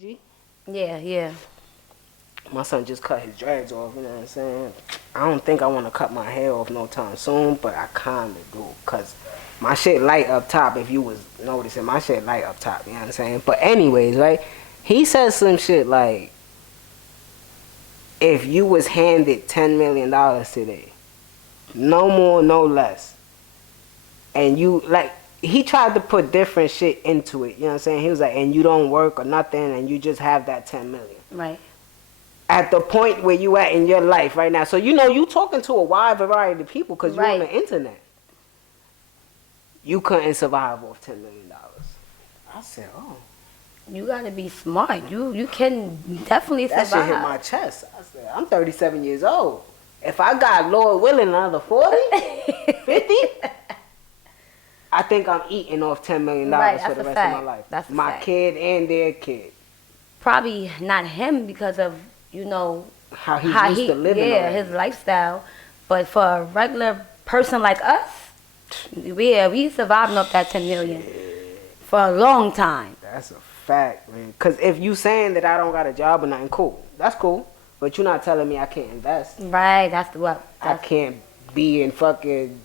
G? Yeah, yeah. My son just cut his dreads off, you know what I'm saying? I don't think I want to cut my hair off no time soon, but I kind of do, because my shit light up top, if you was noticing. My shit light up top, you know what I'm saying? But anyways, right? He said some shit like, if you was handed $10 million today, no more, no less, and you, like, he tried to put different shit into it, you know what I'm saying? He was like, and you don't work or nothing, and you just have that 10 million. Right. At the point where you at in your life right now. So, you know, you talking to a wide variety of people because you're on the internet. You couldn't survive off $10 million. I said, oh. You gotta be smart. You can definitely survive. That shit hit my chest. I said, I'm 37 years old. If I got Lord willing another 40, 50, I think I'm eating off $10 million for the rest of my life. That's my kid and their kid. Probably not him because of, you know, how he used to live. Yeah, his lifestyle. But for a regular person like us, we survived off that 10 million for a long time. That's a fact, man. Because if you saying that I don't got a job or nothing, cool. That's cool. But you're not telling me I can't invest. Right, that's what. I can't be in fucking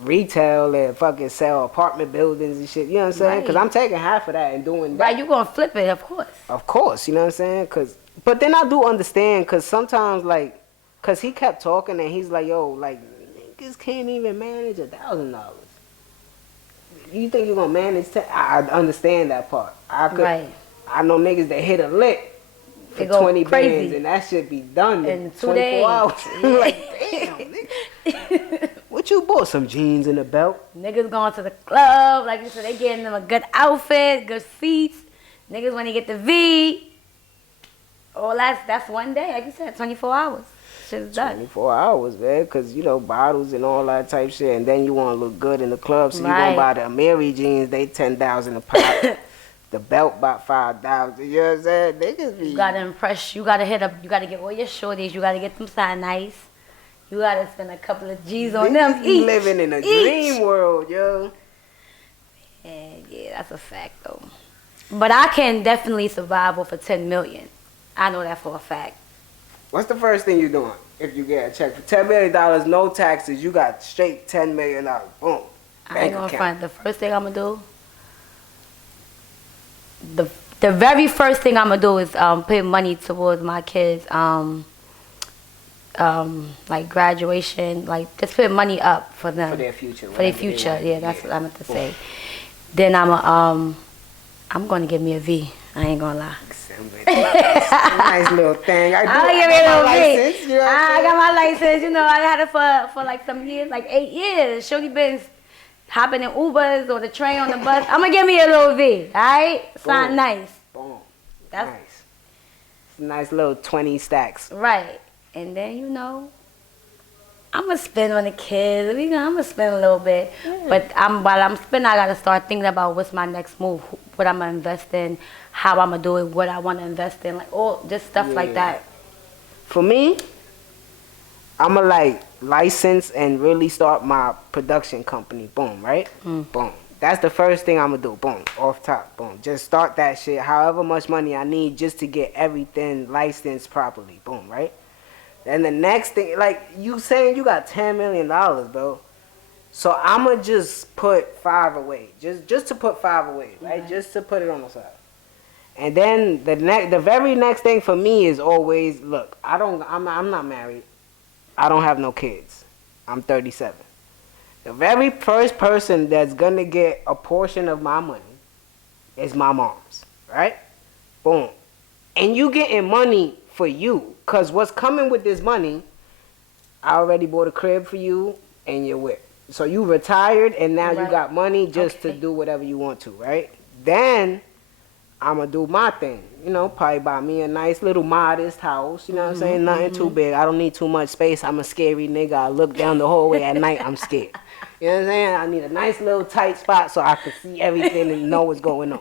retail and fucking sell apartment buildings and shit. You know what I'm saying? Because I'm taking half of that and doing that. Right, you're going to flip it, of course. Of course, you know what I'm saying? But then I do understand, because sometimes, like, because he kept talking and he's like, yo, like, niggas can't even manage $1,000. You think you're going to manage I understand that part. I know niggas that hit a lick for 20 bands and that shit be done in 24 hours. Like, damn, nigga. What you bought? Some jeans and a belt? Niggas going to the club, like you said, they getting them a good outfit, good seats. Niggas when they get the V. All that's one day, like you said, 24 hours. Shit's done. 24 hours, man, because, you know, bottles and all that type shit, and then you want to look good in the club, so you going to buy the Amiri jeans, they $10,000 a pop. The belt about $5,000, you know what I'm saying? Niggas be... You got to impress, you got to hit up, you got to get all your shorties, you got to get them signed nice. You got to spend a couple of G's on them each. Living in a dream world, yo. Yeah, that's a fact, though. But I can definitely survive off of 10 million. I know that for a fact. What's the first thing you doing if you get a check for $10 million, no taxes, you got straight $10 million, boom, I ain't gonna front. The first thing I'm gonna do, the very first thing I'm gonna do is put money towards my kids, like graduation, like just put money up for them. For their future. For their future, yeah, that's what I meant to say. Then I'm gonna give me a V. I ain't gonna lie. Nice little thing. I give me a little license. You know I got my license. You know, I had it for like some years, like 8 years. Shorty been hopping in Ubers or the train on the bus. I'm gonna give me a little V. All right, sound nice. Boom. That's nice. It's a nice little 20 stacks. Right, and then you know, I'm gonna spend on the kids. I'm gonna spend a little bit, but while I'm spending, I gotta start thinking about what's my next move, what I'm gonna invest in, how I'm gonna do it, what I want to invest in, like all just stuff like that. For me, I'm gonna like license and really start my production company. Boom, right? Boom. That's the first thing I'm gonna do. Boom, off top. Boom. Just start that shit. However much money I need just to get everything licensed properly. Boom, right? Then the next thing, like you saying you got $10 million, bro. So I'ma just put 5 away, just to put 5 away, right? Just to put it on the side. And then the very next thing for me is always, look, I'm not married. I don't have no kids. I'm 37. The very first person that's gonna get a portion of my money is my mom's, right? Boom. And you getting money for you, cause what's coming with this money, I already bought a crib for you and your whip. So you retired and now you got money just to do whatever you want to, right? Then I'm gonna do my thing, you know, probably buy me a nice little modest house, you know what I'm saying? Nothing too big. I don't need too much space. I'm a scary nigga. I look down the hallway at night, I'm scared. You know what I'm saying? I need a nice little tight spot so I can see everything and know what's going on.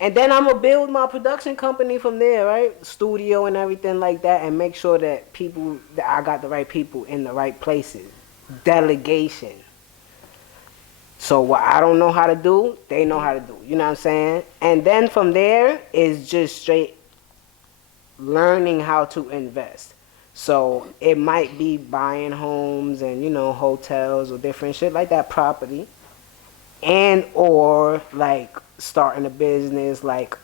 And then I'm gonna build my production company from there, right? Studio and everything like that, and make sure that I got the right people in the right places. Delegation. So what I don't know how to do, they know how to do. You know what I'm saying? And then from there is just straight learning how to invest. So it might be buying homes and, you know, hotels or different shit like that, property. And or like starting a business, like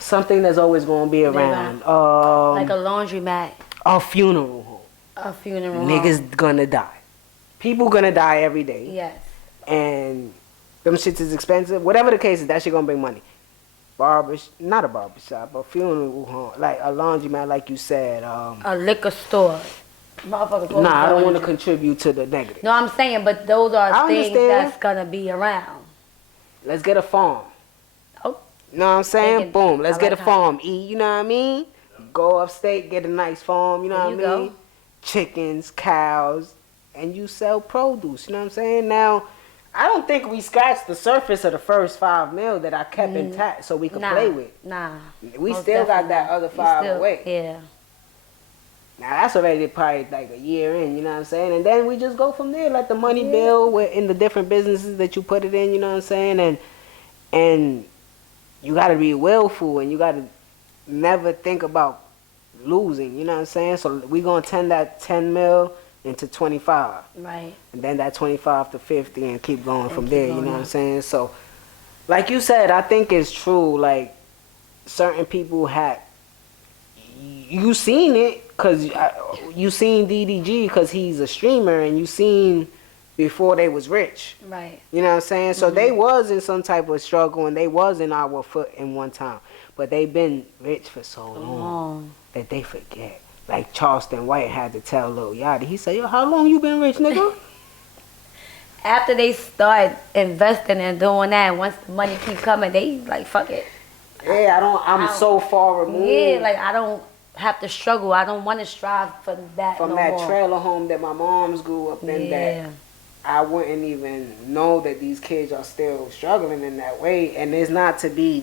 something that's always going to be around. Like a laundromat. A funeral home. A funeral home. Niggas gonna die. People gonna die every day. Yes. And them shits is expensive. Whatever the case is, that shit gonna bring money. Not a barbershop, but funeral home, like a laundromat, like you said. A liquor store. Motherfuckers. Nah, I don't want to contribute to the negative. No, I'm saying, but those are things that's gonna be around. Let's get a farm. Oh. You know what I'm saying? Boom. Let's get a farm. You know what I mean? Go upstate, get a nice farm. You know what I mean? Chickens, cows, and you sell produce. You know what I'm saying? Now, I don't think we scratched the surface of the first $5 million that I kept intact so we could play with. Nah. We still got that other $5 away. Yeah. Now that's already probably like a year in, you know what I'm saying? And then we just go from there, let the money build in the different businesses that you put it in, you know what I'm saying? And you gotta be willful and you gotta never think about losing, you know what I'm saying? So we gonna turn that 10 mil into 25. Right. And then that 25 to 50 and keep going from there, you know what I'm saying? So like you said, I think it's true, like certain people had, you seen it because you seen DDG because he's a streamer and you seen before they was rich. Right. You know what I'm saying? So they was in some type of struggle and they was in our foot in one time. But they been rich for so long that they forget. Like Charleston White had to tell Lil Yachty. He said, yo, how long you been rich, nigga? After they start investing and doing that, once the money keep coming, they like, fuck it. Yeah, I'm so far removed. Yeah, like I don't have to struggle. I don't want to strive for that from no that more. Trailer home that my mom's grew up in, that I wouldn't even know that these kids are still struggling in that way. And it's not to be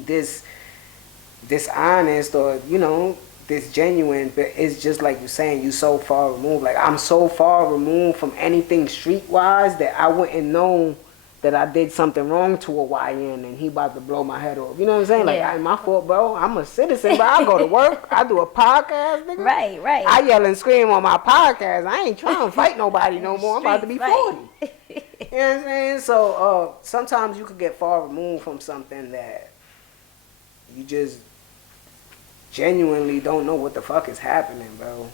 dishonest or, you know, disgenuine, but it's just like you're saying, you so far removed. Like I'm so far removed from anything streetwise that I wouldn't know that I did something wrong to a YN and he about to blow my head off. You know what I'm saying? Like, ain't my fault, bro. I'm a citizen, but I go to work. I do a podcast, nigga. Right, right. I yell and scream on my podcast. I ain't trying to fight nobody no more. I'm about to be 40. You know what I'm saying? So sometimes you could get far removed from something that you just genuinely don't know what the fuck is happening, bro.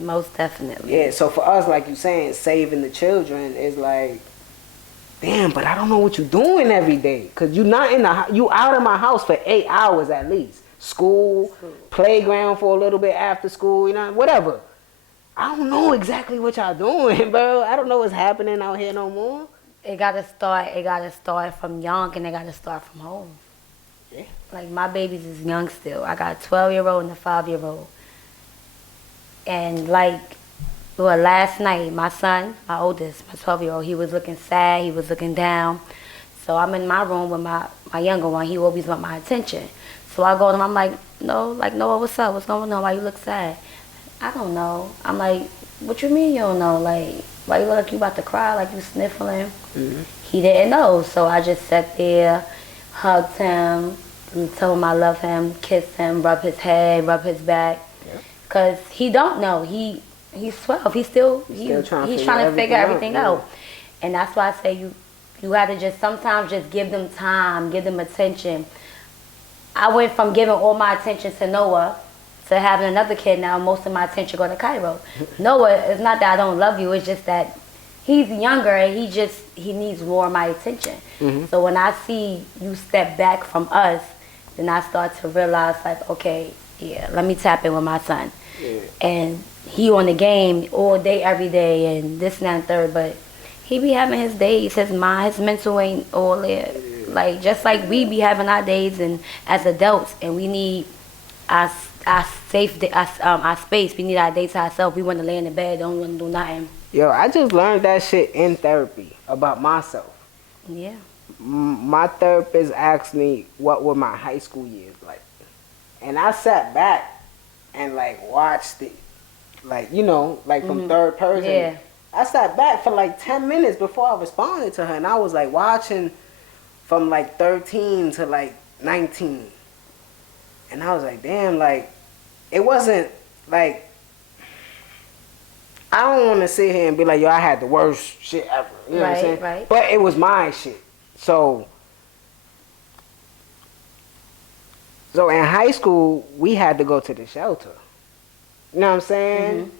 Most definitely. Yeah, so for us, like you saying, saving the children is like, damn, but I don't know what you're doing every day. Cause you out of my house for 8 hours at least. School, playground for a little bit after school, you know, whatever. I don't know exactly what y'all doing, bro. I don't know what's happening out here no more. It gotta start from young and it gotta start from home. Yeah. Like my babies is young still. I got a 12-year-old and a 5-year-old. And like, well, last night, my son, my oldest, my 12-year-old, he was looking sad, he was looking down. So I'm in my room with my younger one, he always want my attention. So I go to him, I'm like, Noah, what's up? What's going on? Why you look sad? I don't know. I'm like, what you mean you don't know? Like, why you look like you about to cry, like you sniffling? Mm-hmm. He didn't know, so I just sat there, hugged him, and told him I love him, kissed him, rub his head, rub his back. Because he don't know. He's 12. He's trying to figure everything out. And that's why I say you got to just sometimes just give them time, give them attention. I went from giving all my attention to Noah to having another kid now. Most of my attention go to Cairo. Noah, it's not that I don't love you. It's just that he's younger and he needs more of my attention. Mm-hmm. So when I see you step back from us, then I start to realize like, okay, yeah, let me tap in with my son. Yeah. And he on the game all day, every day, and this and that and third, but he be having his days, his mind, his mental ain't all there. Yeah. Like, just like we be having our days and as adults, and we need our space, we need our days to ourselves. We want to lay in the bed, don't want to do nothing. Yo, I just learned that shit in therapy about myself. Yeah. My therapist asked me what were my high school years like. And I sat back and like watched it, like, you know, like from third person. Yeah. I sat back for like 10 minutes before I responded to her, and I was like watching from like 13 to like 19. And I was like, damn, like, it wasn't like, I don't want to sit here and be like, yo, I had the worst shit ever. You know what I'm saying? Right. But it was my shit. So in high school, we had to go to the shelter. You know what I'm saying? Mm-hmm.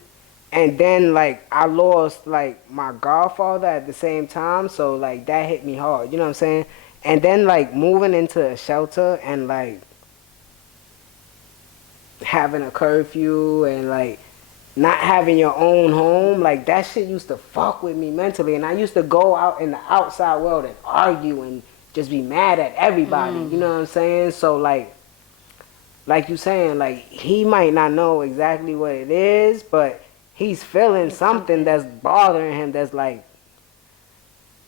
And then, like, I lost, like, my godfather at the same time. So, like, that hit me hard. You know what I'm saying? And then, like, moving into a shelter and, like, having a curfew and, like, not having your own home, like, that shit used to fuck with me mentally. And I used to go out in the outside world and argue and just be mad at everybody. You know what I'm saying? So, like you saying, like, he might not know exactly what it is, but he's feeling something that's bothering him that's like,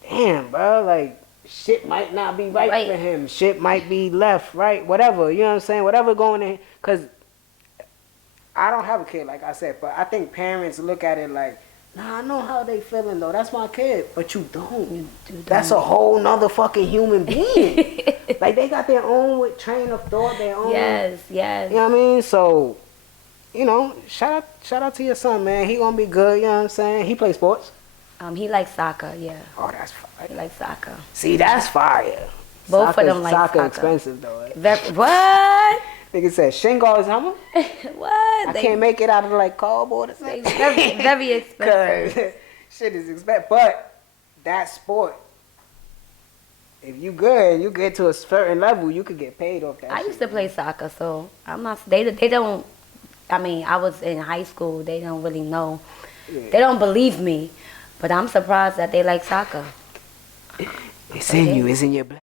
damn, bro, like, shit might not be right for him. Shit might be left, right, whatever, you know what I'm saying? Whatever going in, because I don't have a kid, like I said, but I think parents look at it like, nah, I know how they feeling, though. That's my kid. But you don't. That's a whole nother fucking human being. Like, they got their own train of thought, their own. Yes. You know what I mean? So, you know, shout out to your son, man. He gonna be good, you know what I'm saying? He plays sports. He likes soccer, yeah. Oh, that's fire. He likes soccer. See, that's fire. Both of them like soccer. Expensive, though. What? Nigga said, Shingo is how much? What? I can't make it out of, like, cardboard or something. Very expensive. Shit is expensive. But that sport, if you good, you get to a certain level, you could get paid off that I shit. used to play soccer, so I'm not. They don't. I mean, I was in high school. They don't really know. Yeah. They don't believe me, but I'm surprised that they like soccer. It's in you. It's in your blood.